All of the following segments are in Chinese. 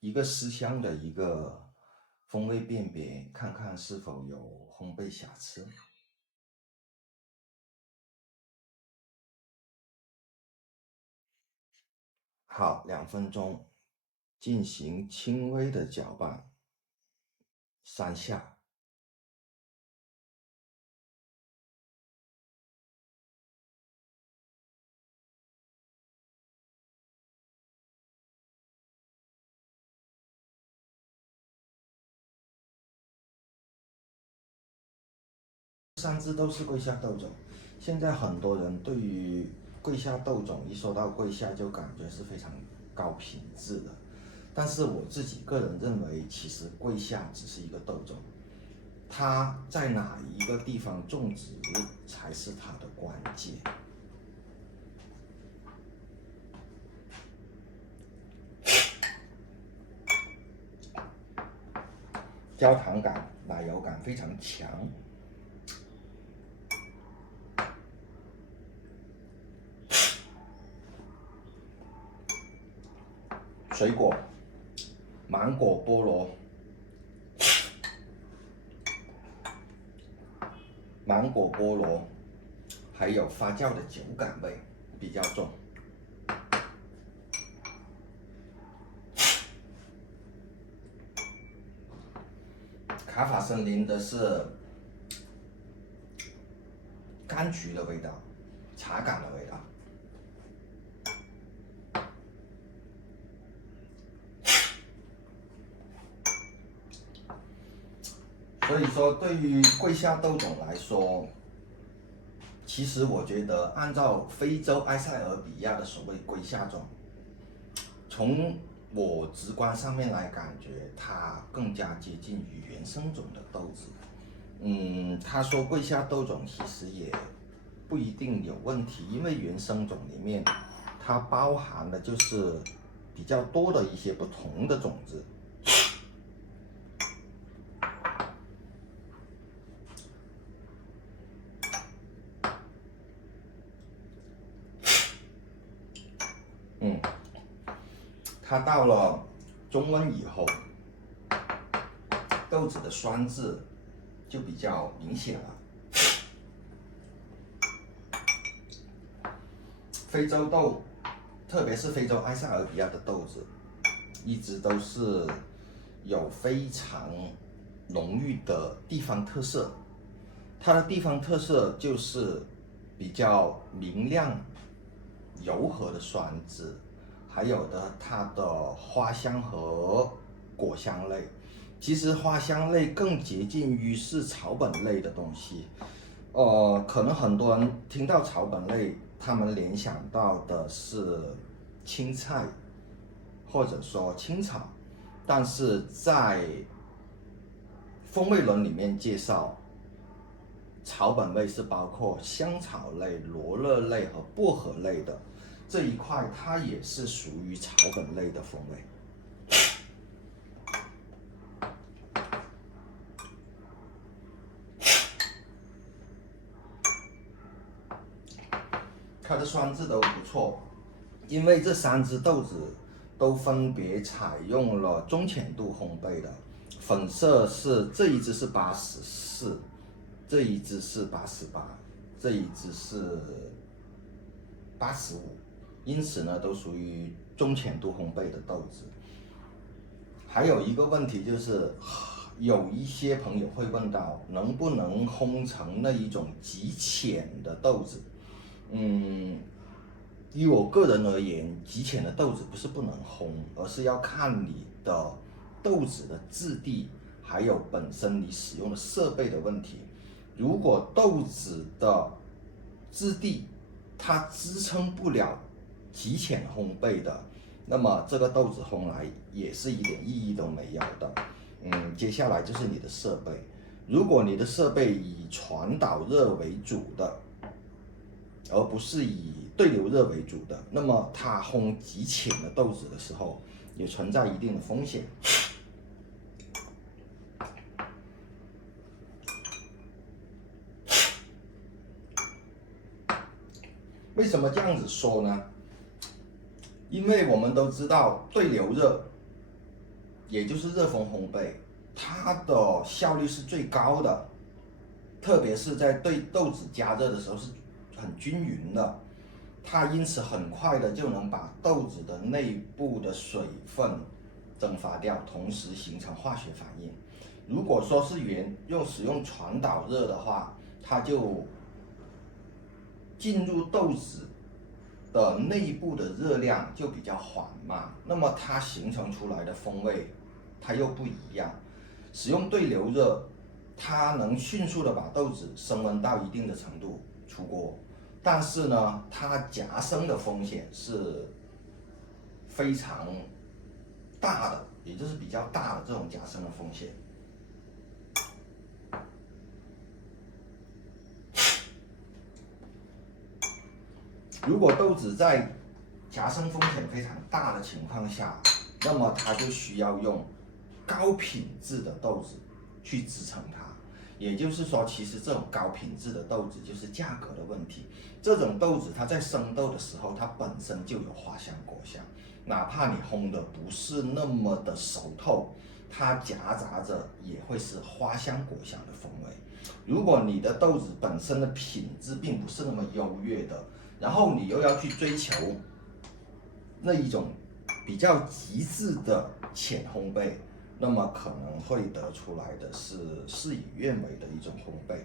一个湿香的一个风味辨别，看看是否有烘焙瑕疵。好，2分钟，进行轻微的搅拌3下。3只都是桂虾豆种，现在很多人对于桂虾豆种一说到桂虾就感觉是非常高品质的，但是我自己个人认为，其实桂虾只是一个豆种，它在哪一个地方种植才是它的关键。焦糖感、奶油感非常强。水果，芒果、菠萝，还有发酵的酒感味比较重。卡法森林的是柑橘的味道，茶感的味道。所以说，对于桂虾豆种来说，其实我觉得按照非洲埃塞俄比亚的所谓桂虾种，从我直观上面来感觉，它更加接近于原生种的豆子。他说桂虾豆种其实也不一定有问题，因为原生种里面它包含的就是比较多的一些不同的种子。它到了中温以后，豆子的酸质就比较明显了。非洲豆，特别是非洲埃塞俄比亚的豆子，一直都是有非常浓郁的地方特色。它的地方特色就是比较明亮、柔和的酸质，还有它的花香和果香类。其实花香类更接近于是草本类的东西。可能很多人听到草本类，他们联想到的是青菜，或者说青草，但是在风味轮里面介绍，草本类是包括香草类、罗勒类和薄荷类的这一块，它也是属于草本类的风味。它的酸质都不错，因为这3只豆子都分别采用了中浅度烘焙的，粉色是这一只是84，这一只是88，这一只是85，因此呢都属于中浅度烘焙的豆子。还有一个问题就是，有一些朋友会问到，能不能烘成那一种极浅的豆子？以我个人而言，极浅的豆子不是不能烘，而是要看你的豆子的质地，还有本身你使用的设备的问题。如果豆子的质地它支撑不了极浅烘焙的，那么这个豆子烘来也是一点意义都没有的。接下来就是你的设备，如果你的设备以传导热为主的，而不是以对流热为主的，那么它烘极浅的豆子的时候，也存在一定的风险。为什么这样子说呢？因为我们都知道对流热也就是热风烘焙，它的效率是最高的，特别是在对豆子加热的时候是很均匀的，它因此很快的就能把豆子的内部的水分蒸发掉，同时形成化学反应。如果说是使用传导热的话，它就进入豆子的内部的热量就比较缓慢，那么它形成出来的风味它又不一样。使用对流热，它能迅速的把豆子升温到一定的程度出锅，但是呢，它夹生的风险是非常大的，也就是比较大的这种夹生的风险。如果豆子在夹生风险非常大的情况下，那么它就需要用高品质的豆子去支撑它。也就是说，其实这种高品质的豆子就是价格的问题。这种豆子它在生豆的时候，它本身就有花香果香，哪怕你烘的不是那么的熟透，它夹杂着也会是花香果香的风味。如果你的豆子本身的品质并不是那么优越的，然后你又要去追求那一种比较极致的浅烘焙，那么可能会得出来的是事与愿违的一种烘焙。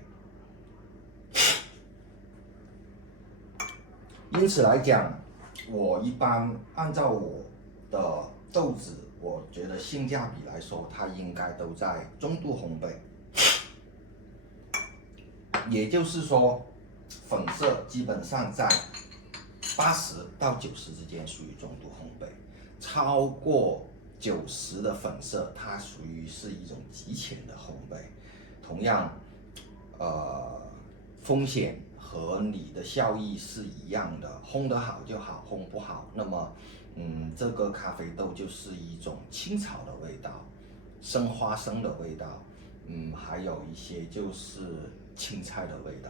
因此来讲，我一般按照我的豆子，我觉得性价比来说，它应该都在中度烘焙。也就是说，粉色基本上在80到90之间属于中度烘焙，超过90的粉色，它属于是一种极浅的烘焙。同样，风险和你的效益是一样的，烘得好就好，烘不好，那么这个咖啡豆就是一种青草的味道，生花生的味道，还有一些就是青菜的味道。